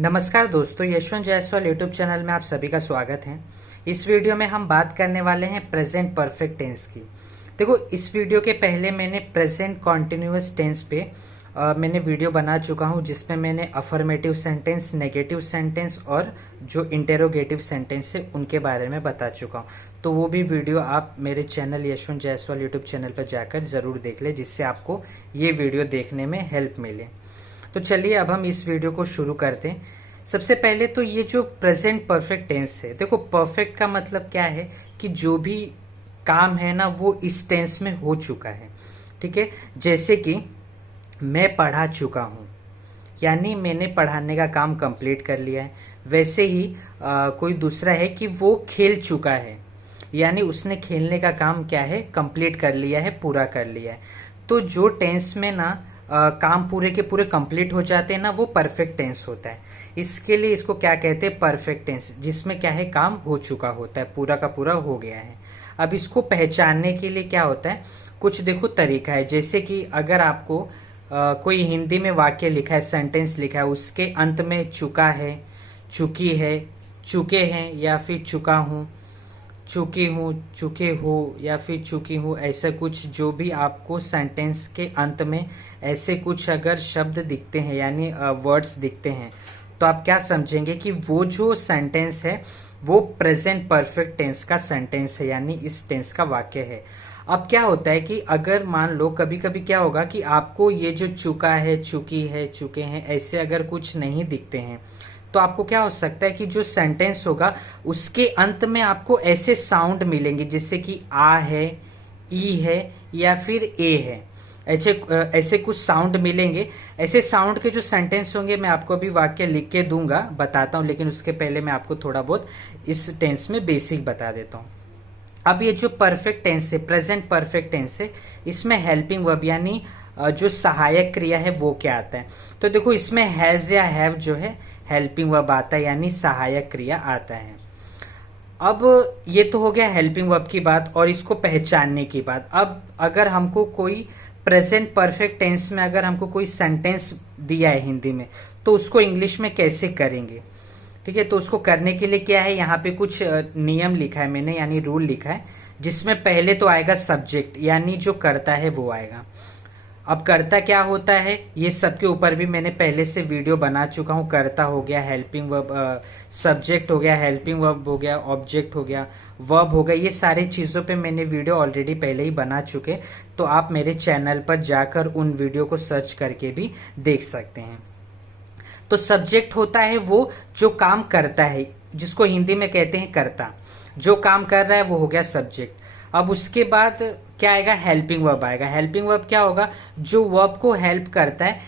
नमस्कार दोस्तों, Yashwant Jaiswal YouTube channel में आप सभी का स्वागत है। इस वीडियो में हम बात करने वाले हैं प्रेजेंट परफेक्ट टेंस की। देखो, इस वीडियो के पहले मैंने प्रेजेंट कॉन्टिन्यूअस टेंस पे मैंने वीडियो बना चुका हूं, जिसमें मैंने अफर्मेटिव सेंटेंस, नेगेटिव सेंटेंस और जो इंटेरोगेटिव सेंटेंस है उनके बारे में बता चुका हूं। तो वो भी वीडियो आप मेरे channel Yashwant Jaiswal YouTube channel पर जाकर ज़रूर देख लें, जिससे आपको ये वीडियो देखने में हेल्प मिले। तो चलिए अब हम इस वीडियो को शुरू करते हैं। सबसे पहले तो ये जो प्रेजेंट परफेक्ट टेंस है, देखो परफेक्ट का मतलब क्या है कि जो भी काम है ना वो इस टेंस में हो चुका है। ठीक है, जैसे कि मैं पढ़ा चुका हूँ, यानी मैंने पढ़ाने का काम कंप्लीट कर लिया है। वैसे ही कोई दूसरा है कि वो खेल चुका है, यानी उसने खेलने का काम क्या है, कंप्लीट कर लिया है, पूरा कर लिया है। तो जो टेंस में ना काम पूरे के पूरे कंप्लीट हो जाते हैं ना, वो परफेक्ट टेंस होता है। इसके लिए इसको क्या कहते हैं, परफेक्ट टेंस, जिसमें क्या है काम हो चुका होता है, पूरा का पूरा हो गया है। अब इसको पहचानने के लिए क्या होता है, कुछ देखो तरीका है। जैसे कि अगर आपको कोई हिंदी में वाक्य लिखा है, सेंटेंस लिखा है, उसके अंत में चुका है, चुकी है, चुके हैं या फिर चुका हूँ, चुकी हूँ, चुके हो या फिर चुकी हूँ, ऐसा कुछ जो भी आपको सेंटेंस के अंत में ऐसे कुछ अगर शब्द दिखते हैं, यानी वर्ड्स दिखते हैं, तो आप क्या समझेंगे कि वो जो सेंटेंस है वो प्रेजेंट परफेक्ट टेंस का सेंटेंस है, यानी इस टेंस का वाक्य है। अब क्या होता है कि अगर मान लो कभी कभी क्या होगा कि आपको ये जो चुका है, चुकी है, चुके हैं, ऐसे अगर कुछ नहीं दिखते हैं, तो आपको क्या हो सकता है कि जो सेंटेंस होगा उसके अंत में आपको ऐसे साउंड मिलेंगे, जैसे कि आ है, ई है या फिर ए है। ऐसे कुछ साउंड मिलेंगे। ऐसे साउंड के जो सेंटेंस होंगे मैं आपको अभी वाक्य लिख के दूंगा, बताता हूँ, लेकिन उसके पहले मैं आपको थोड़ा बहुत इस टेंस में बेसिक बता देता हूँ। अब ये जो परफेक्ट टेंस है, प्रेजेंट परफेक्ट टेंस है, इसमें हेल्पिंग वर्ब यानी जो सहायक क्रिया है वो क्या आता है। तो देखो, इसमें हैज या हैव जो है हेल्पिंग वर्ब आता है, यानी सहायक क्रिया आता है। अब ये तो हो गया हेल्पिंग वर्ब की बात और इसको पहचानने की बात। अब अगर हमको कोई प्रेजेंट परफेक्ट टेंस में अगर हमको कोई सेंटेंस दिया है हिंदी में, तो उसको इंग्लिश में कैसे करेंगे। ठीक है, तो उसको करने के लिए क्या है, यहाँ पे कुछ नियम लिखा है मैंने, यानी रूल लिखा है, जिसमें पहले तो आएगा सब्जेक्ट, यानी जो करता है वो आएगा। अब करता क्या होता है, ये सब के ऊपर भी मैंने पहले से वीडियो बना चुका हूँ। करता हो गया, हेल्पिंग वर्ब, सब्जेक्ट हो गया, हेल्पिंग वर्ब हो गया, ऑब्जेक्ट हो गया, वर्ब हो गया, ये सारी चीज़ों पे मैंने वीडियो ऑलरेडी पहले ही बना चुके। तो आप मेरे चैनल पर जाकर उन वीडियो को सर्च करके भी देख सकते हैं। तो सब्जेक्ट होता है वो जो काम करता है, जिसको हिंदी में कहते हैं कर्ता। जो काम कर रहा है वो हो गया सब्जेक्ट। अब उसके बाद क्या आएगा, हेल्पिंग वर्ब आएगा। हेल्पिंग वर्ब क्या होगा, जो वर्ब को हेल्प करता है,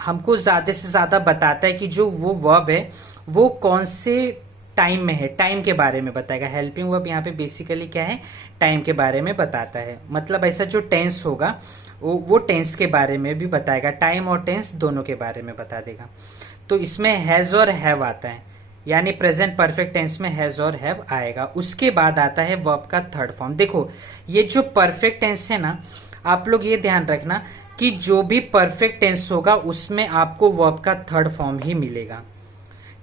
हमको ज़्यादा से ज़्यादा बताता है कि जो वो वर्ब है वो कौन से टाइम में है, टाइम के बारे में बताएगा। हेल्पिंग वर्ब यहाँ पे बेसिकली क्या है, टाइम के बारे में बताता है। मतलब ऐसा जो टेंस होगा वो टेंस के बारे में भी बताएगा, टाइम और टेंस दोनों के बारे में बता देगा। तो इसमें हैज़ और हैव आता है, यानी प्रेजेंट परफेक्ट टेंस में हैज़ और हैव आएगा। उसके बाद आता है वर्ब का थर्ड फॉर्म। देखो, ये जो परफेक्ट टेंस है ना, आप लोग ये ध्यान रखना कि जो भी परफेक्ट टेंस होगा उसमें आपको वर्ब का थर्ड फॉर्म ही मिलेगा।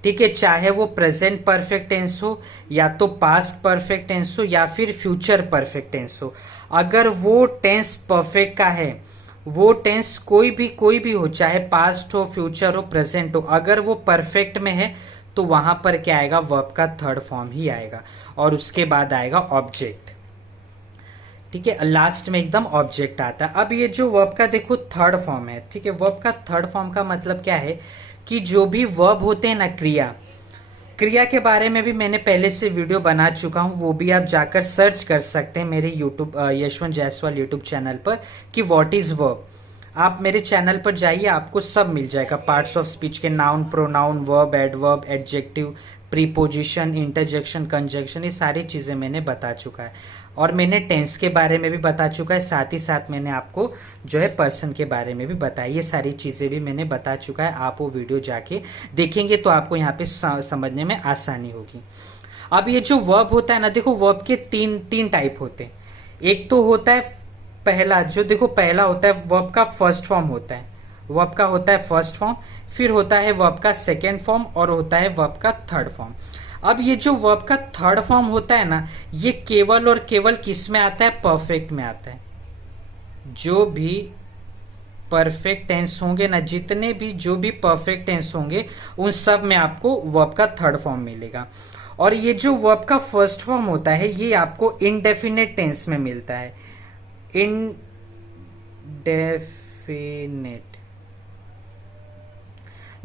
ठीक है, चाहे वो प्रेजेंट परफेक्ट टेंस हो, या तो पास्ट परफेक्ट टेंस हो, या फिर फ्यूचर परफेक्ट टेंस हो। अगर वो टेंस परफेक्ट का है, वो टेंस कोई भी हो, चाहे पास्ट हो, फ्यूचर हो, प्रेजेंट हो, अगर वो परफेक्ट में है तो वहां पर क्या आएगा, वर्ब का थर्ड फॉर्म ही आएगा। और उसके बाद आएगा ऑब्जेक्ट। ठीक है, लास्ट में एकदम ऑब्जेक्ट आता है। अब ये जो वर्ब का देखो थर्ड फॉर्म है, ठीक है, वर्ब का थर्ड फॉर्म का मतलब क्या है कि जो भी वर्ब होते हैं ना, क्रिया के बारे में भी मैंने पहले से वीडियो बना चुका हूं, वो भी आप जाकर सर्च कर सकते हैं मेरे YouTube Yashwant Jaiswal YouTube channel पर कि व्हाट इज वर्ब। आप मेरे चैनल पर जाइए, आपको सब मिल जाएगा, पार्ट्स ऑफ स्पीच के noun, pronoun, verb, adverb, adjective, preposition, interjection, conjunction, ये सारी चीज़ें मैंने बता चुका है। और मैंने टेंस के बारे में भी बता चुका है, साथ ही साथ मैंने आपको जो है पर्सन के बारे में भी बताया। ये सारी चीज़ें भी मैंने बता चुका है, आप वो वीडियो जाके देखेंगे तो आपको यहाँ पे समझने में आसानी होगी। अब ये जो वर्ब होता है ना, देखो वर्ब के तीन टाइप होते हैं। एक तो होता है पहला, जो देखो पहला होता है वर्ब का फर्स्ट फॉर्म होता है, वर्ब का होता है फर्स्ट फॉर्म, फिर होता है वर्ब का सेकेंड फॉर्म और होता है वर्ब का थर्ड फॉर्म। अब ये जो वर्ब का थर्ड फॉर्म होता है ना, ये केवल और केवल किस में आता है? परफेक्ट में आता है। जो भी परफेक्ट टेंस होंगे ना, जितने भी जो भी परफेक्ट टेंस होंगे उन सब में आपको वर्ब का थर्ड फॉर्म मिलेगा। और ये जो वर्ब का फर्स्ट फॉर्म होता है ये आपको इनडेफिनेट टेंस में मिलता है। इनडेफिनेट,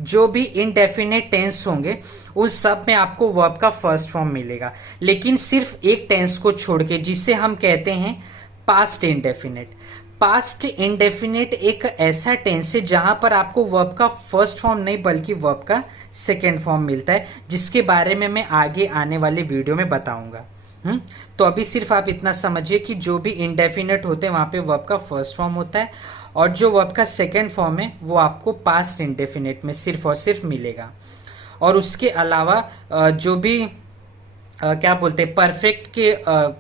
जो भी इनडेफिनेट टेंस होंगे उन सब में आपको वर्ब का फर्स्ट फॉर्म मिलेगा, लेकिन सिर्फ एक टेंस को छोड़ के, जिसे हम कहते हैं पास्ट इंडेफिनेट। पास्ट इंडेफिनेट एक ऐसा टेंस है जहां पर आपको वर्ब का फर्स्ट फॉर्म नहीं बल्कि वर्ब का सेकेंड फॉर्म मिलता है, जिसके बारे में मैं आगे आने वाले वीडियो में बताऊंगा। तो अभी सिर्फ आप इतना समझिए कि जो भी इंडेफिनेट होते हैं वहां पे वर्ब का फर्स्ट फॉर्म होता है, और जो वर्ब का सेकेंड फॉर्म है वो आपको पास्ट इंडेफिनेट में सिर्फ और सिर्फ मिलेगा। और उसके अलावा जो भी क्या बोलते हैं परफेक्ट के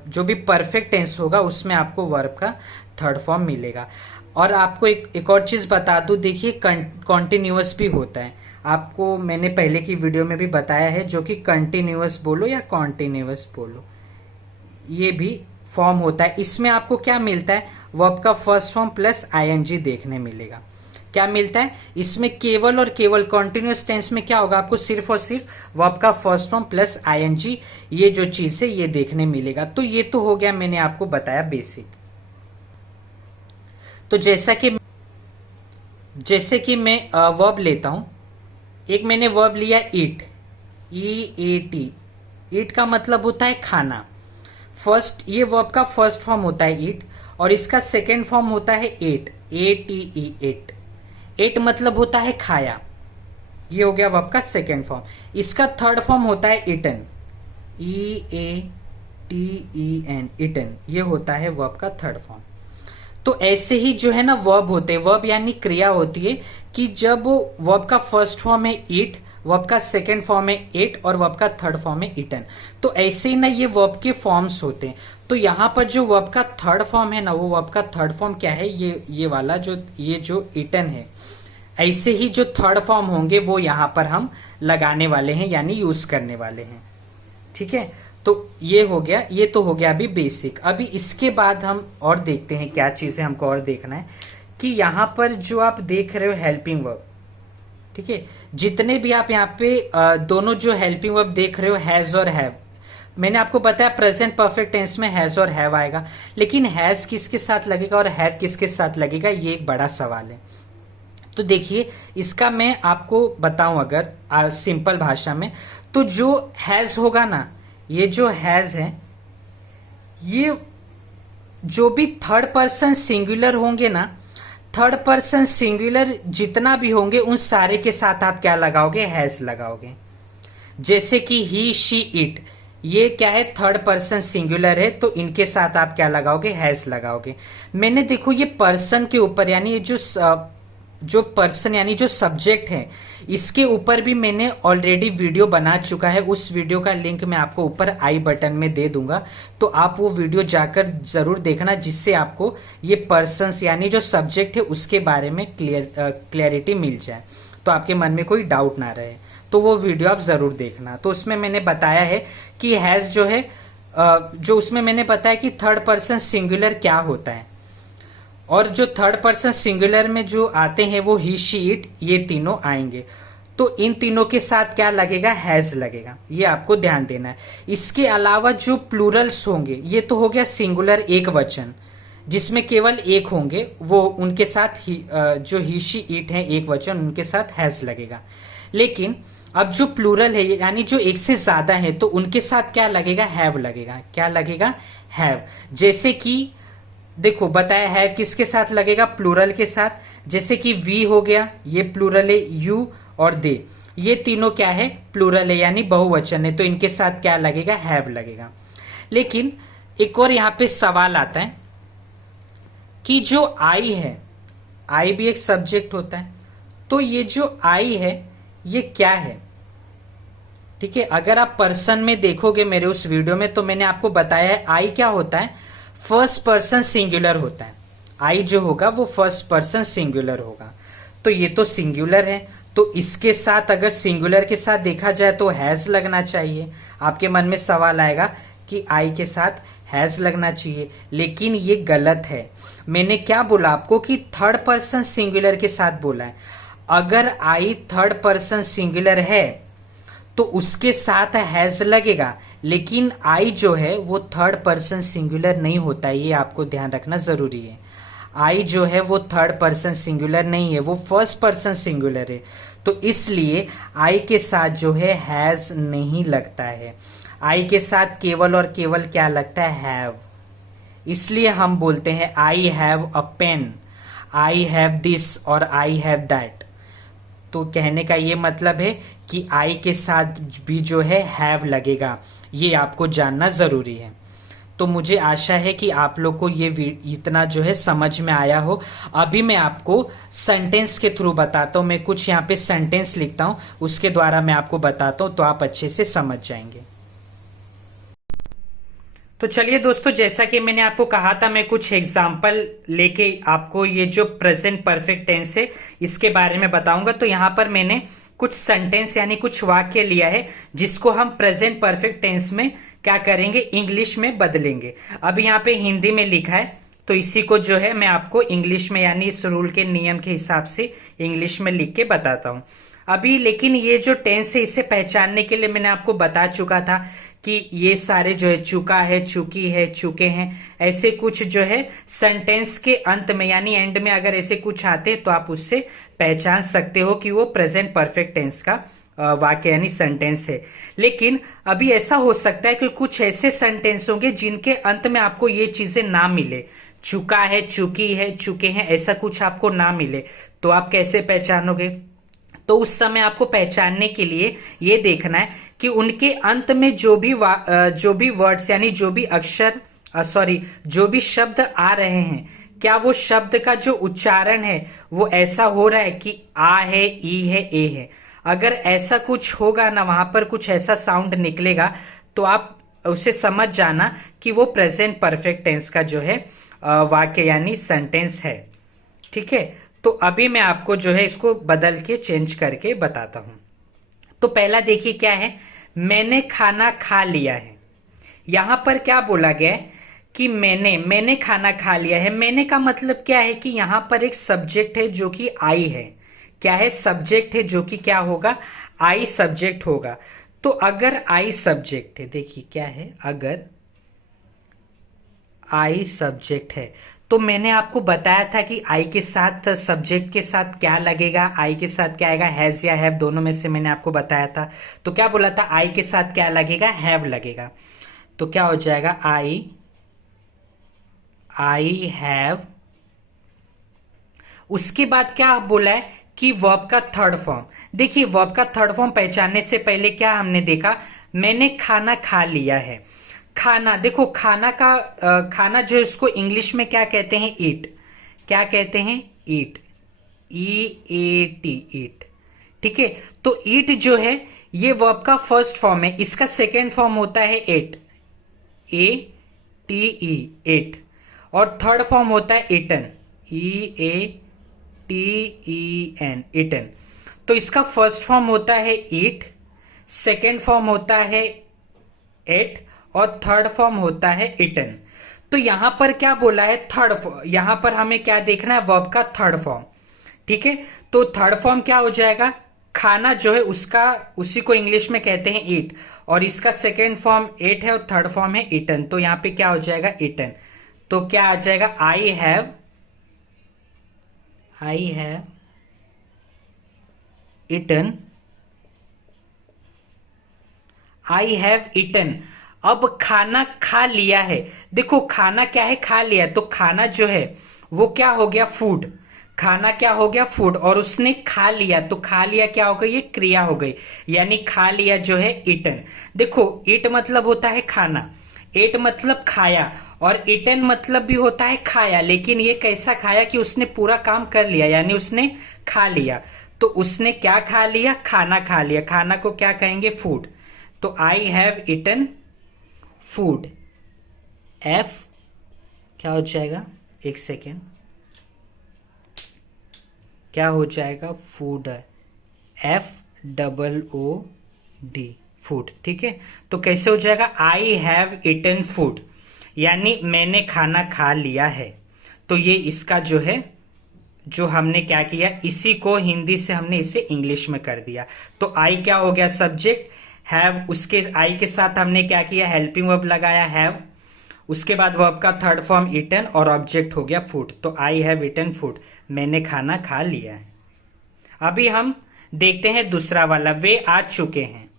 जो भी परफेक्ट टेंस होगा उसमें आपको वर्ब का थर्ड फॉर्म मिलेगा। और आपको एक और चीज बता दूं, देखिए कॉन्टिन्यूअस भी होता है। आपको मैंने पहले की वीडियो में भी बताया है, जो कि कंटिन्यूअस बोलो या कॉन्टिन्यूअस बोलो, ये भी फॉर्म होता है। इसमें आपको क्या मिलता है? वर्ब का फर्स्ट फॉर्म प्लस आईएनजी देखने मिलेगा। क्या मिलता है इसमें? केवल और केवल कॉन्टिन्यूअस टेंस में क्या होगा? आपको सिर्फ और सिर्फ वर्ब का फर्स्ट फॉर्म प्लस आईएनजी, ये जो चीज है ये देखने मिलेगा। तो ये तो हो गया, मैंने आपको बताया बेसिक। तो जैसे कि मैं वर्ब लेता हूं, एक मैंने वर्ब लिया ईट, EAT। ईट का मतलब होता है खाना। फर्स्ट, ये वर्ब का फर्स्ट फॉर्म होता है ईट, और इसका सेकेंड फॉर्म होता है एट, ATE, एट। एट मतलब होता है खाया, ये हो गया वर्ब का सेकेंड फॉर्म। इसका थर्ड फॉर्म होता है इटन, EATEN, इटन, ये होता है वर्ब का थर्ड फॉर्म। तो ऐसे ही जो है ना वर्ब होते हैं, वर्ब यानी क्रिया होती है कि जब वर्ब का फर्स्ट फॉर्म है ईट, वर्ब का सेकेंड फॉर्म है एट और वर्ब का थर्ड फॉर्म है इटन। तो ऐसे ही ना ये वर्ब के फॉर्म्स होते हैं। तो यहाँ पर जो वर्ब का थर्ड फॉर्म है ना, वो वर्ब का थर्ड फॉर्म क्या है? ये वाला ये जो इटन है। ऐसे ही जो थर्ड फॉर्म होंगे वो यहाँ पर हम लगाने वाले हैं, यानी यूज करने वाले हैं। ठीक है, तो ये हो गया, ये तो हो गया अभी बेसिक। अभी इसके बाद हम और देखते हैं क्या चीजें हमको और देखना है, कि यहाँ पर जो आप देख रहे हो हेल्पिंग वर्ब, ठीक है, जितने भी आप यहाँ पे दोनों जो हेल्पिंग वर्ब देख रहे हो, हैज और हैव, मैंने आपको बताया प्रेजेंट परफेक्ट टेंस में हैज और हैव आएगा, लेकिन हैज किसके साथ लगेगा और हैव किसके साथ लगेगा, ये एक बड़ा सवाल है। तो देखिए, इसका मैं आपको बताऊं अगर सिंपल भाषा में, तो जो हैज होगा ना, ये जो हैज है, ये जो भी थर्ड पर्सन सिंगुलर होंगे ना, थर्ड पर्सन सिंगुलर जितना भी होंगे उन सारे के साथ आप क्या लगाओगे? हैज लगाओगे। जैसे कि ही, शी, इट, ये क्या है? थर्ड पर्सन सिंगुलर है, तो इनके साथ आप क्या लगाओगे? हैज लगाओगे। मैंने देखो ये पर्सन के ऊपर, यानी ये जो पर्सन यानी जो सब्जेक्ट है, इसके ऊपर भी मैंने ऑलरेडी वीडियो बना चुका है। उस वीडियो का लिंक मैं आपको ऊपर आई बटन में दे दूंगा, तो आप वो वीडियो जाकर जरूर देखना, जिससे आपको ये पर्सन्स यानी जो सब्जेक्ट है उसके बारे में क्लियरिटी मिल जाए, तो आपके मन में कोई डाउट ना रहे। तो वो वीडियो आप जरूर देखना। तो उसमें मैंने बताया है कि हैज जो है, जो उसमें मैंने बताया कि थर्ड पर्सन सिंगुलर क्या होता है, और जो थर्ड पर्सन सिंगुलर में जो आते हैं वो ही, शी, इट, ये तीनों आएंगे। तो इन तीनों के साथ क्या लगेगा? हैज लगेगा। ये आपको ध्यान देना है। इसके अलावा जो प्लूरल्स होंगे, ये तो हो गया सिंगुलर एक वचन, जिसमें केवल एक होंगे, वो उनके साथ ही जो ही, शी, इट है एक वचन, उनके साथ हैज लगेगा। लेकिन अब जो प्लूरल है यानी जो एक से ज्यादा है, तो उनके साथ क्या लगेगा? हैव लगेगा। क्या लगेगा? हैव। जैसे कि देखो बताया हैव किसके साथ लगेगा? प्लूरल के साथ। जैसे कि वी हो गया, ये प्लूरल है, यू और दे, ये तीनों क्या है? प्लूरल है, यानी बहुवचन है, तो इनके साथ क्या लगेगा? हैव लगेगा। लेकिन एक और यहाँ पे सवाल आता है कि जो आई है, आई भी एक सब्जेक्ट होता है, तो ये जो आई है ये क्या है? ठीक है, अगर आप पर्सन में देखोगे मेरे उस वीडियो में, तो मैंने आपको बताया है आई क्या होता है? फर्स्ट पर्सन सिंगुलर होता है। आई जो होगा वो फर्स्ट पर्सन सिंगुलर होगा। तो ये तो सिंगुलर है, तो इसके साथ अगर सिंगुलर के साथ देखा जाए तो हैज लगना चाहिए। आपके मन में सवाल आएगा कि आई के साथ हैज लगना चाहिए, लेकिन ये गलत है। मैंने क्या बोला आपको कि थर्ड पर्सन सिंगुलर के साथ बोला है। अगर आई थर्ड पर्सन सिंगुलर है तो उसके साथ हैज लगेगा, लेकिन आई जो है वो थर्ड पर्सन सिंगुलर नहीं होता है, ये आपको ध्यान रखना जरूरी है। आई जो है वो थर्ड पर्सन सिंगुलर नहीं है, वो फर्स्ट पर्सन सिंगुलर है। तो इसलिए आई के साथ जो है हैज नहीं लगता है। आई के साथ केवल और केवल क्या लगता है, हैव। इसलिए हम बोलते हैं I have a pen, I have this और आई हैव दैट। तो कहने का ये मतलब है कि आई के साथ भी जो है हैव लगेगा, ये आपको जानना जरूरी है। तो मुझे आशा है कि आप लोग को ये इतना जो है समझ में आया हो। अभी मैं आपको सेंटेंस के थ्रू बताता हूँ, मैं कुछ यहाँ पे सेंटेंस लिखता हूँ, उसके द्वारा मैं आपको बताता हूँ तो आप अच्छे से समझ जाएंगे। तो चलिए दोस्तों, जैसा कि मैंने आपको कहा था, मैं कुछ एग्जाम्पल लेके आपको ये जो प्रेजेंट परफेक्ट टेंस है इसके बारे में बताऊंगा। तो यहाँ पर मैंने कुछ सेंटेंस यानी कुछ वाक्य लिया है जिसको हम प्रेजेंट परफेक्ट टेंस में क्या करेंगे, इंग्लिश में बदलेंगे। अब यहाँ पे हिंदी में लिखा है तो इसी को जो है मैं आपको इंग्लिश में यानी इस रूल के नियम के हिसाब से इंग्लिश में लिख के बताता हूँ अभी। लेकिन ये जो टेंस है इसे पहचानने के लिए मैंने आपको बता चुका था कि ये सारे जो है चुका है, चुकी है, चुके हैं, ऐसे कुछ जो है सेंटेंस के अंत में यानी एंड में अगर ऐसे कुछ आते तो आप उससे पहचान सकते हो कि वो प्रेजेंट परफेक्ट टेंस का वाक्य यानी सेंटेंस है। लेकिन अभी ऐसा हो सकता है कि कुछ ऐसे सेंटेंस होंगे जिनके अंत में आपको ये चीजें ना मिले, चुका है, चुकी है, चुके हैं, ऐसा कुछ आपको ना मिले, तो आप कैसे पहचानोगे? तो उस समय आपको पहचानने के लिए ये देखना है कि उनके अंत में जो भी वर्ड्स यानी जो भी अक्षर जो भी शब्द आ रहे हैं, क्या वो शब्द का जो उच्चारण है वो ऐसा हो रहा है कि आ है, ई है, ए है। अगर ऐसा कुछ होगा ना, वहां पर कुछ ऐसा साउंड निकलेगा तो आप उसे समझ जाना कि वो प्रेजेंट परफेक्ट टेंस का जो है वाक्य यानी सेंटेंस है। ठीक है, तो अभी मैं आपको जो है इसको बदल के चेंज करके बताता हूं। तो पहला देखिए क्या है, मैंने खाना खा लिया है। यहां पर क्या बोला गया है कि मैंने खाना खा लिया है। मैंने का मतलब क्या है कि यहां पर एक सब्जेक्ट है जो कि आई है। क्या है? सब्जेक्ट है जो कि क्या होगा, आई सब्जेक्ट होगा। तो अगर आई सब्जेक्ट है, देखिए क्या है, अगर आई सब्जेक्ट है तो मैंने आपको बताया था कि आई के साथ सब्जेक्ट के साथ क्या लगेगा, आई के साथ क्या आएगा, हैज या हैव, दोनों में से मैंने आपको बताया था। तो क्या बोला था, आई के साथ क्या लगेगा, हैव लगेगा। तो क्या हो जाएगा, आई हैव। उसके बाद क्या बोला है कि वर्ब का थर्ड फॉर्म। देखिए वर्ब का थर्ड फॉर्म पहचानने से पहले क्या हमने देखा, मैंने खाना खा लिया है। खाना, देखो खाना जो इसको इंग्लिश में क्या कहते हैं, ईट। क्या कहते हैं, ईट, EAT, ईट। ठीक है, तो ईट जो है ये वर्ब का फर्स्ट फॉर्म है, इसका सेकेंड फॉर्म होता है एट, ATE, एट। और थर्ड फॉर्म होता है ईटन, EATEN, ईटन। तो इसका फर्स्ट फॉर्म होता है ईट, सेकेंड फॉर्म होता है एट और थर्ड फॉर्म होता है इटन। तो यहां पर क्या बोला है, यहां पर हमें क्या देखना है, वर्ब का थर्ड फॉर्म। ठीक है, तो थर्ड फॉर्म क्या हो जाएगा, खाना जो है उसका, उसी को इंग्लिश में कहते हैं ईट, और इसका सेकेंड फॉर्म एट है और थर्ड फॉर्म है इटन। तो यहां पे क्या हो जाएगा, इटन। तो क्या आ जाएगा, I have eaten, I have eaten. अब खाना खा लिया है, देखो खाना क्या है, खा लिया। तो खाना जो है वो क्या हो गया, फूड। खाना क्या हो गया, फूड, और उसने खा लिया, तो खा लिया क्या हो गई, ये क्रिया हो गई, यानी खा लिया जो है ईटन। देखो ईट मतलब होता है खाना, एट मतलब खाया, और ईटन मतलब भी होता है खाया, लेकिन ये कैसा खाया कि उसने पूरा काम कर लिया, यानी उसने खा लिया। तो उसने क्या खा लिया, खाना खा लिया। खाना को क्या कहेंगे, फूड। तो I have eaten food, F क्या हो जाएगा, एक सेकेंड, क्या हो जाएगा, फूड, FOOD, फूड। ठीक है, तो कैसे हो जाएगा, आई हैव इटन फूड, यानी मैंने खाना खा लिया है। तो ये इसका जो है, जो हमने क्या किया, इसी को हिंदी से हमने इसे इंग्लिश में कर दिया। तो आई क्या हो गया, सब्जेक्ट, हैव, उसके आई के साथ हमने क्या किया, हेल्पिंग वर्ब लगाया हैव, उसके बाद वर्ब का थर्ड फॉर्म ईटन और ऑब्जेक्ट हो गया फूड। तो आई हैव ईटन फूड, मैंने खाना खा लिया है। अभी हम देखते हैं दूसरा वाला, वे आ चुके हैं।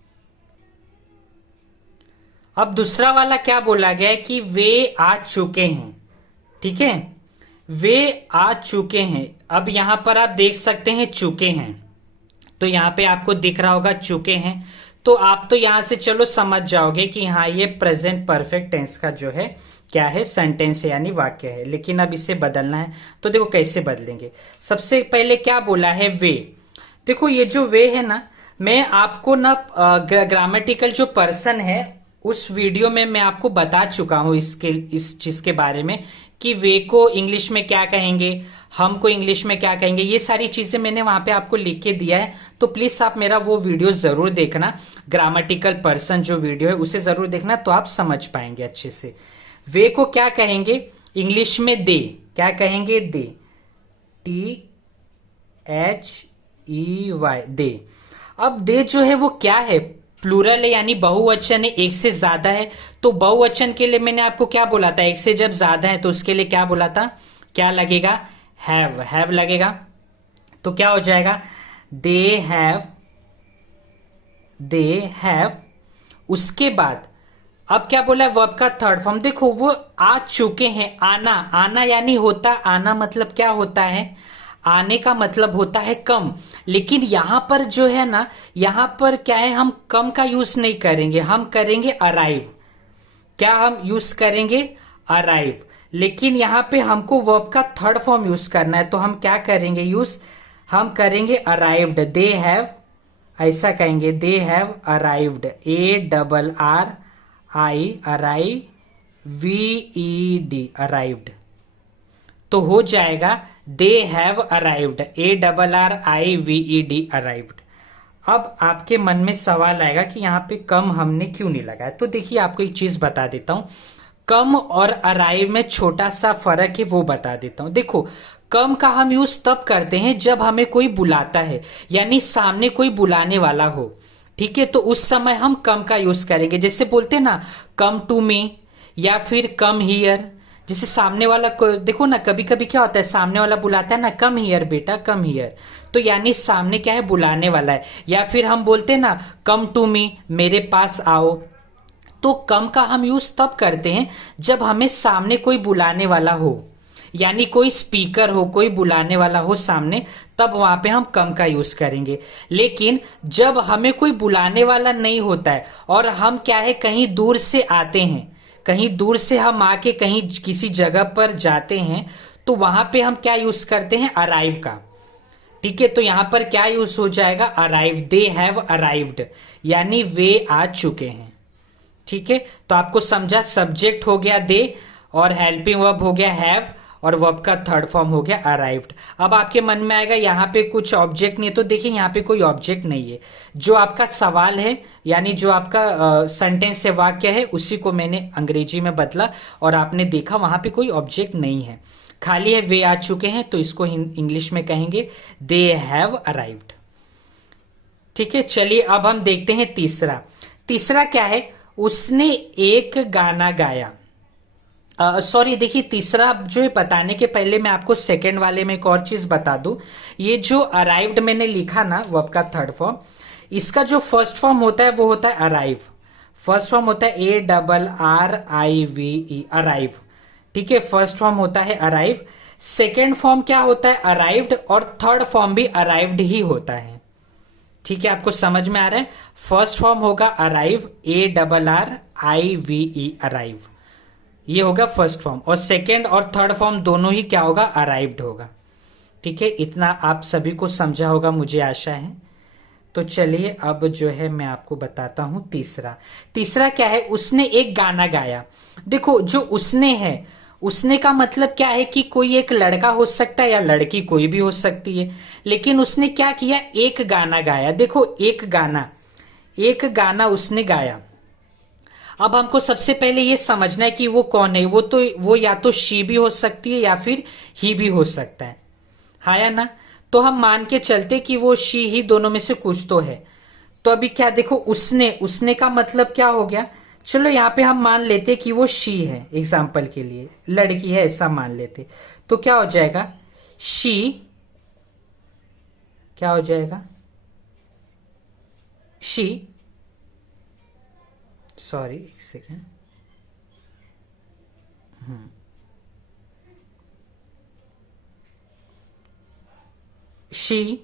अब दूसरा वाला क्या बोला गया है कि वे आ चुके हैं। ठीक है, वे आ चुके हैं। अब यहां पर आप देख सकते हैं चुके हैं, तो यहां पे आपको दिख रहा होगा चुके हैं। तो आप तो यहां से चलो समझ जाओगे कि हाँ ये प्रेजेंट परफेक्ट टेंस का जो है क्या है, सेंटेंस है यानी वाक्य है। लेकिन अब इसे बदलना है, तो देखो कैसे बदलेंगे। सबसे पहले क्या बोला है, वे। देखो ये जो वे है ना, मैं आपको ना ग्रामेटिकल जो पर्सन है उस वीडियो में मैं आपको बता चुका हूं इस चीज के बारे में कि वे को इंग्लिश में क्या कहेंगे, हम को इंग्लिश में क्या कहेंगे, ये सारी चीजें मैंने वहां पे आपको लिख के दिया है। तो प्लीज आप मेरा वो वीडियो जरूर देखना, ग्रामेटिकल पर्सन जो वीडियो है उसे जरूर देखना, तो आप समझ पाएंगे अच्छे से। वे को क्या कहेंगे इंग्लिश में, दे। क्या कहेंगे, दे, THEY, दे। अब दे जो है वो क्या है, प्लूरल है यानी बहुवचन है, एक से ज्यादा है। तो बहुवचन के लिए मैंने आपको क्या बोला था, एक से जब ज्यादा है तो उसके लिए क्या बोला था, क्या लगेगा, हैव लगेगा। तो क्या हो जाएगा, दे हैव। उसके बाद अब क्या बोला है, वर्ब का थर्ड फॉर्म। देखो वो आ चुके हैं, आना यानी होता, आना मतलब क्या होता है, आने का मतलब होता है कम। लेकिन यहां पर जो है ना, यहां पर क्या है, हम कम का यूज नहीं करेंगे, हम करेंगे अराइव। क्या हम यूज करेंगे, अराइव। लेकिन यहां पे हमको वर्ब का थर्ड फॉर्म यूज करना है, तो हम क्या करेंगे यूज, हम करेंगे अराइव्ड। दे हैव, ऐसा कहेंगे, they have arrived, ARRI, VED, arrived. तो हो जाएगा they have arrived, ARRIVED, arrived. अब आपके मन में सवाल आएगा कि यहां पे कम हमने क्यों नहीं लगाया। तो देखिए आपको एक चीज बता देता हूं, कम और अराइव में छोटा सा फर्क है, वो बता देता हूं। देखो कम का हम यूज तब करते हैं जब हमें कोई बुलाता है, यानी सामने कोई बुलाने वाला हो। ठीक है, तो उस समय हम कम का यूज करेंगे। जैसे बोलते ना, कम टू मी, या फिर कम हियर। जैसे सामने वाला को देखो ना, कभी कभी क्या होता है, सामने वाला बुलाता है ना, कम हियर बेटा, कम हियर। तो यानी सामने क्या है, बुलाने वाला है। या फिर हम बोलते हैं ना, कम टू मी, मेरे पास आओ। तो कम का हम यूज तब करते हैं जब हमें सामने कोई बुलाने वाला हो, यानी कोई स्पीकर हो, कोई बुलाने वाला हो सामने, तब वहां पे हम कम का यूज करेंगे। लेकिन जब हमें कोई बुलाने वाला नहीं होता है और हम क्या है, कहीं दूर से आते हैं, कहीं दूर से हम आके कहीं किसी जगह पर जाते हैं, तो वहां पे हम क्या यूज करते हैं, अराइव का। ठीक है, तो यहां पर क्या यूज हो जाएगा, अराइव। दे हैव अराइव्ड, यानी वे आ चुके हैं। ठीक है, तो आपको समझा, सब्जेक्ट हो गया दे और हेल्पिंग वर्ब हो गया हैव और वर्ब का थर्ड फॉर्म हो गया अराइव्ड। अब आपके मन में आएगा यहाँ पे कुछ ऑब्जेक्ट नहीं है, तो देखिए यहाँ पे कोई ऑब्जेक्ट नहीं है। जो आपका सवाल है यानी जो आपका सेंटेंस है, वाक्य है, उसी को मैंने अंग्रेजी में बदला और आपने देखा वहां पे कोई ऑब्जेक्ट नहीं है, खाली है वे आ चुके हैं। तो इसको इंग्लिश में कहेंगे दे हैव अराइव्ड। ठीक है, चलिए अब हम देखते हैं तीसरा। तीसरा क्या है, उसने एक गाना गाया। सॉरी, देखिए तीसरा जो है बताने के पहले मैं आपको सेकंड वाले में एक और चीज बता दूं। ये जो अराइव्ड मैंने लिखा ना, वर्ब का थर्ड फॉर्म, इसका जो फर्स्ट फॉर्म होता है वो होता है अराइव। फर्स्ट फॉर्म होता है ARRIVE, अराइव। ठीक है, फर्स्ट फॉर्म होता है अराइव। सेकेंड फॉर्म क्या होता है, अराइव्ड, और थर्ड फॉर्म भी अराइव्ड ही होता है। ठीक है, आपको समझ में आ रहा है। फर्स्ट फॉर्म होगा अराइव, ARRIVE, अराइव, ये होगा फर्स्ट फॉर्म। और सेकेंड और थर्ड फॉर्म दोनों ही क्या होगा, अराइव्ड होगा। ठीक है, इतना आप सभी को समझा होगा मुझे आशा है। तो चलिए अब जो है मैं आपको बताता हूं तीसरा। तीसरा क्या है, उसने एक गाना गाया। देखो जो उसने है, उसने का मतलब क्या है कि कोई एक लड़का हो सकता है या लड़की कोई भी हो सकती है, लेकिन उसने क्या किया, एक गाना गाया। देखो एक गाना उसने गाया। अब हमको सबसे पहले ये समझना है कि वो कौन है। वो या तो शी भी हो सकती है या फिर ही भी हो सकता है, हाँ या ना। तो हम मान के चलते कि वो शी ही दोनों में से कुछ तो है। तो अभी क्या देखो, उसने का मतलब क्या हो गया। चलो यहाँ पे हम मान लेते कि वो शी है, एग्जाम्पल के लिए लड़की है ऐसा मान लेते। तो क्या हो जाएगा, शी क्या हो जाएगा, शी, सॉरी एक सेकेंड, शी।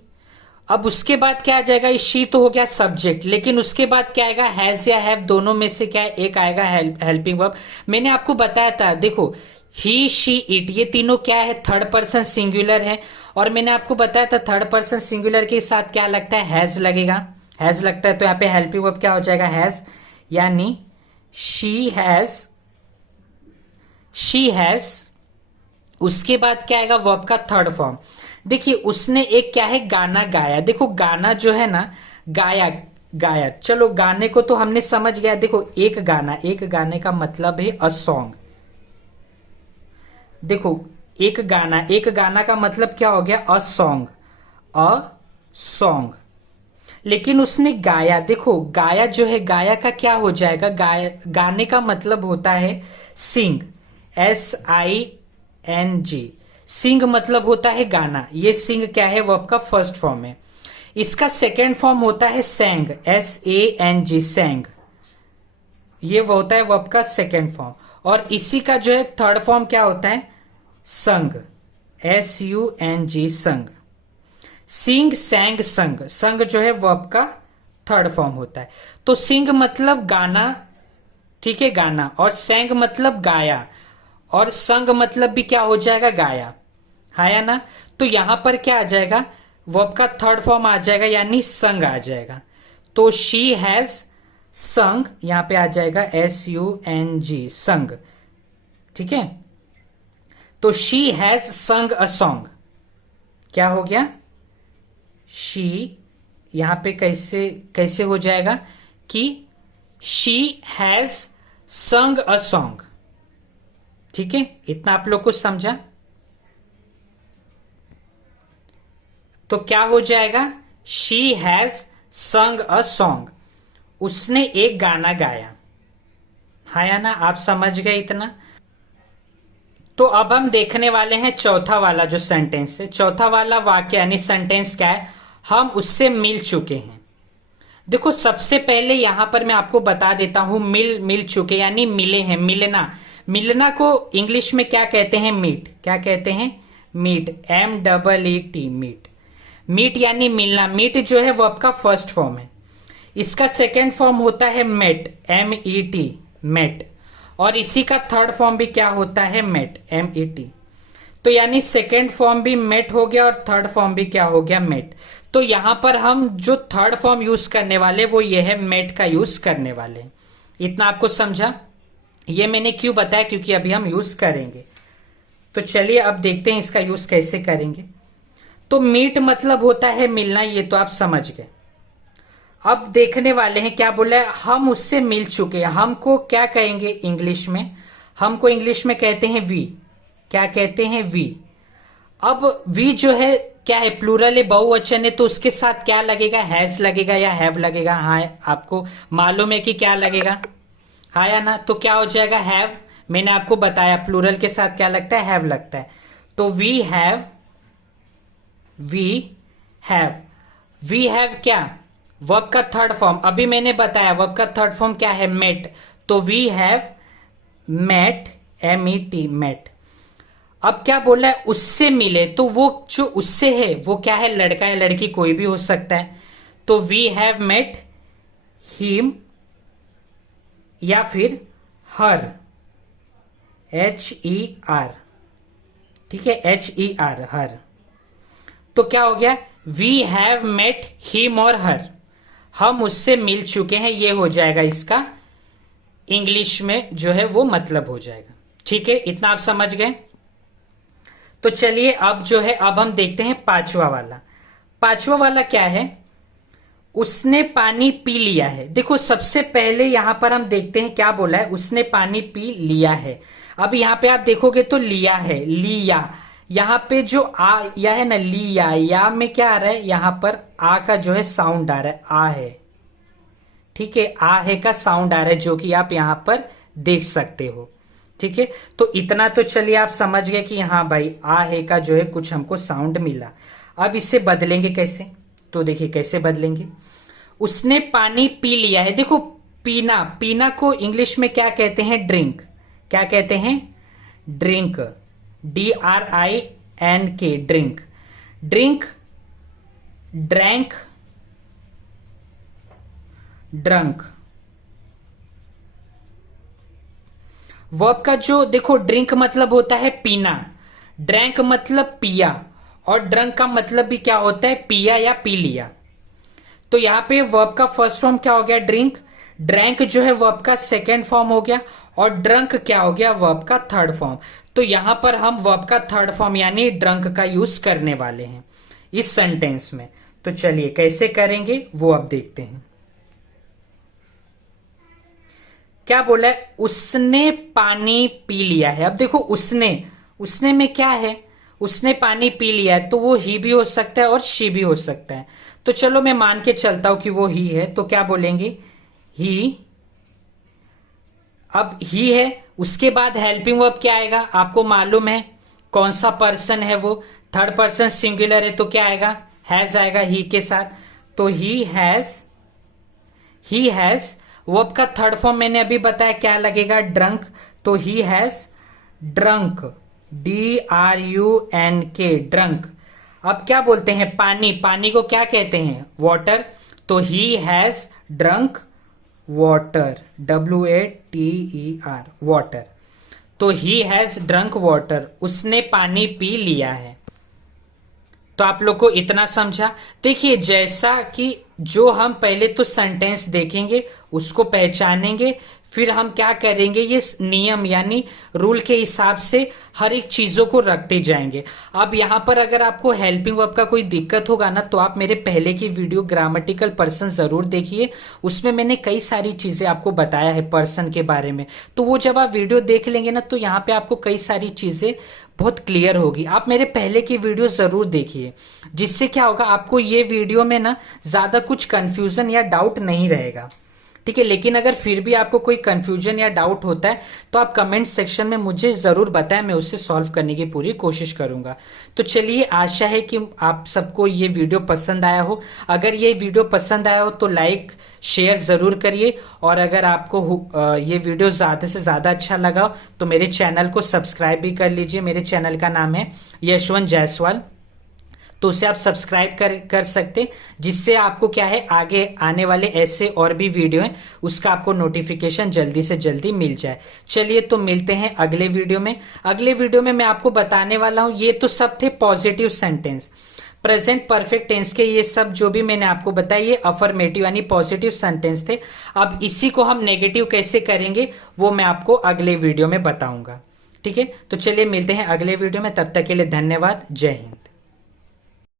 अब उसके बाद क्या आ जाएगा, इस शी तो हो गया सब्जेक्ट, लेकिन उसके बाद क्या आएगा, हैज या हैव दोनों में से क्या है, एक आएगा हेल्पिंग वर्ब। मैंने आपको बताया था, देखो ही शी इट ये तीनों क्या है, थर्ड पर्सन सिंगुलर है। और मैंने आपको बताया था थर्ड पर्सन सिंगुलर के साथ क्या लगता है, हैज लगेगा, हैज लगता है। तो यहाँ पे हेल्पिंग वर्ब क्या हो जाएगा, हैज, यानी शी हैज। उसके बाद क्या आएगा, वर्ब का थर्ड फॉर्म। देखिए उसने एक क्या है, गाना गाया। देखो गाना जो है ना, गाया गाया, चलो गाने को तो हमने समझ गया। देखो एक गाने का मतलब है अ सॉन्ग। देखो एक गाना का मतलब क्या हो गया, अ सॉन्ग। लेकिन उसने गाया, देखो गाया जो है, गाया का क्या हो जाएगा, गाने का मतलब होता है सिंग, SING। सिंग मतलब होता है गाना। ये सिंग क्या है, वर्ब का फर्स्ट फॉर्म है। इसका सेकेंड फॉर्म होता है सैंग, SANG, सैंग। ये वो होता है वर्ब का सेकेंड फॉर्म। और इसी का जो है थर्ड फॉर्म क्या होता है, संग, SUNG, संग। सिंग, सैंग, संग। संग जो है वर्ब का थर्ड फॉर्म होता है। तो सिंग मतलब गाना, ठीक है, गाना। और सैंग मतलब गाया, और संग मतलब भी क्या हो जाएगा, गाया, हाँ या ना। तो यहां पर क्या आ जाएगा, वर्ब का थर्ड फॉर्म आ जाएगा, यानी संग आ जाएगा। तो शी हैज संग, यहां पे आ जाएगा SUNG, संग, ठीक है। तो शी हैज संग अ सॉन्ग, क्या हो गया, शी, यहां पे कैसे कैसे हो जाएगा कि शी हैज संग अ सॉन्ग, ठीक है। इतना आप लोग को समझा। तो क्या हो जाएगा, शी हैज संग अ सॉन्ग, उसने एक गाना गाया, हाँ या ना, आप समझ गए इतना। तो अब हम देखने वाले हैं चौथा वाला जो सेंटेंस है। चौथा वाला वाक्य यानी सेंटेंस क्या है, हम उससे मिल चुके हैं। देखो सबसे पहले यहां पर मैं आपको बता देता हूं, मिल चुके यानी मिले हैं, मिलना को इंग्लिश में क्या कहते हैं, मीट। क्या कहते हैं, मीट, MEET, मीट यानी मिलना। मीट जो है वो आपका फर्स्ट फॉर्म है। इसका सेकेंड फॉर्म होता है मेट, MET, मेट। और इसी का थर्ड फॉर्म भी क्या होता है, मेट, MET। तो यानी सेकेंड फॉर्म भी मेट हो गया और थर्ड फॉर्म भी क्या हो गया, मेट। तो यहां पर हम जो थर्ड फॉर्म यूज करने वाले वो ये है, मेट का यूज करने वाले। इतना आपको समझा। ये मैंने क्यों बताया, क्योंकि अभी हम यूज करेंगे। तो चलिए अब देखते हैं इसका यूज कैसे करेंगे। तो मीट मतलब होता है मिलना, ये तो आप समझ गए। अब देखने वाले हैं क्या बोला है, हम उससे मिल चुके हैं। हमको क्या कहेंगे इंग्लिश में, हमको इंग्लिश में कहते हैं वी। क्या कहते हैं, वी। अब वी जो है क्या है, प्लूरल है, बहुवचन है, तो उसके साथ क्या लगेगा, हैज लगेगा या हैव लगेगा। हाँ आपको मालूम है कि क्या लगेगा, हाँ या ना। तो क्या हो जाएगा, हैव। मैंने आपको बताया प्लूरल के साथ क्या लगता है, हैव लगता है। तो वी हैव क्या, वर्ब का थर्ड फॉर्म। अभी मैंने बताया वर्ब का थर्ड फॉर्म क्या है, मेट। तो we have met, MET, met. अब क्या बोला है, उससे मिले। तो वो जो उससे है वो क्या है, लड़का या लड़की कोई भी हो सकता है। तो वी हैव मेट हिम या फिर हर, HER, ठीक है, HER, हर। तो क्या हो गया, वी हैव मेट हिम और हर, हम उससे मिल चुके हैं। ये हो जाएगा इसका इंग्लिश में जो है वो मतलब हो जाएगा। ठीक है, इतना आप समझ गए। तो चलिए अब जो है, अब हम देखते हैं पांचवा वाला। पांचवा वाला क्या है, उसने पानी पी लिया है। देखो सबसे पहले यहां पर हम देखते हैं क्या बोला है, उसने पानी पी लिया है। अब यहां पे आप देखोगे तो लिया है, लिया। यहां पे जो आ या है ना, लिया, या में क्या आ रहा है, यहां पर आ का जो है साउंड आ रहा है, आ है। ठीक है, आ है का साउंड आ रहा है, जो कि आप यहां पर देख सकते हो। ठीक है, तो इतना तो चलिए आप समझ गए कि हाँ भाई आ है का जो है कुछ हमको साउंड मिला। अब इसे बदलेंगे कैसे, तो देखिए कैसे बदलेंगे। उसने पानी पी लिया है। देखो पीना, पीना को इंग्लिश में क्या कहते हैं, ड्रिंक। क्या कहते हैं, drink, DRINK, drink. Drink, drank, drunk. Verb का जो देखो, ड्रिंक मतलब होता है पीना, ड्रैंक मतलब पिया, और ड्रंक का मतलब भी क्या होता है, पिया या पी लिया। तो यहां पे वर्ब का फर्स्ट फॉर्म क्या हो गया, ड्रिंक। ड्रैंक जो है वर्ब का सेकेंड फॉर्म हो गया, और ड्रंक क्या हो गया, वर्ब का थर्ड फॉर्म। तो यहां पर हम वर्ब का थर्ड फॉर्म यानी ड्रंक का यूज करने वाले हैं इस सेंटेंस में। तो चलिए कैसे करेंगे वो अब देखते हैं। क्या बोला है, उसने पानी पी लिया है। अब देखो उसने, उसने में क्या है, उसने पानी पी लिया है, तो वो ही भी हो सकता है और शी भी हो सकता है। तो चलो मैं मान के चलता हूं कि वो ही है, तो क्या बोलेंगे, ही। अब ही है, उसके बाद हेल्पिंग वर्ब क्या आएगा, आपको मालूम है कौन सा पर्सन है वो, थर्ड पर्सन सिंगुलर है, तो क्या आएगा, हैज आएगा ही के साथ। तो he has, he has. Verb का थर्ड फॉर्म मैंने अभी बताया क्या लगेगा, ड्रंक। तो he has drunk, DRUNK, drunk. अब क्या बोलते हैं, पानी, पानी को क्या कहते हैं, वाटर। तो he has drunk water, WATER, water. तो ही हैज ड्रंक वाटर, उसने पानी पी लिया है। तो आप लोग को इतना समझा। देखिए जैसा कि जो हम पहले तो सेंटेंस देखेंगे, उसको पहचानेंगे, फिर हम क्या करेंगे, ये नियम यानी रूल के हिसाब से हर एक चीजों को रखते जाएंगे। अब यहां पर अगर आपको हेल्पिंग वर्ब का कोई दिक्कत होगा ना, तो आप मेरे पहले की वीडियो ग्रामेटिकल पर्सन जरूर देखिए, उसमें मैंने कई सारी चीजें आपको बताया है पर्सन के बारे में। तो वो जब आप वीडियो देख लेंगे ना, तो यहाँ पे आपको कई सारी चीजें बहुत क्लियर होगी। आप मेरे पहले की वीडियो जरूर देखिए, जिससे क्या होगा, आपको ये वीडियो में ना ज्यादा कुछ कंफ्यूजन या डाउट नहीं रहेगा। ठीक है, लेकिन अगर फिर भी आपको कोई कंफ्यूजन या डाउट होता है, तो आप कमेंट सेक्शन में मुझे जरूर बताएं, मैं उसे सॉल्व करने की पूरी कोशिश करूंगा। तो चलिए, आशा है कि आप सबको ये वीडियो पसंद आया हो। अगर ये वीडियो पसंद आया हो तो लाइक शेयर जरूर करिए, और अगर आपको ये वीडियो ज्यादा से ज्यादा अच्छा लगा हो तो मेरे चैनल को सब्सक्राइब भी कर लीजिए। मेरे चैनल का नाम है यशवंत जायसवाल, तो उसे आप सब्सक्राइब कर सकते, जिससे आपको क्या है, आगे आने वाले ऐसे और भी वीडियो हैं उसका आपको नोटिफिकेशन जल्दी से जल्दी मिल जाए। चलिए तो मिलते हैं अगले वीडियो में। अगले वीडियो में मैं आपको बताने वाला हूं, ये तो सब थे positive sentence, present perfect tense के ये सब जो भी मैंने आपको बताया ये अफर्मेटिव यानी पॉजिटिव सेंटेंस थे। अब इसी को हम नेगेटिव कैसे करेंगे वो मैं आपको अगले वीडियो में बताऊंगा। ठीक है, तो चलिए मिलते हैं अगले वीडियो में, तब तक के लिए धन्यवाद, जय हिंद।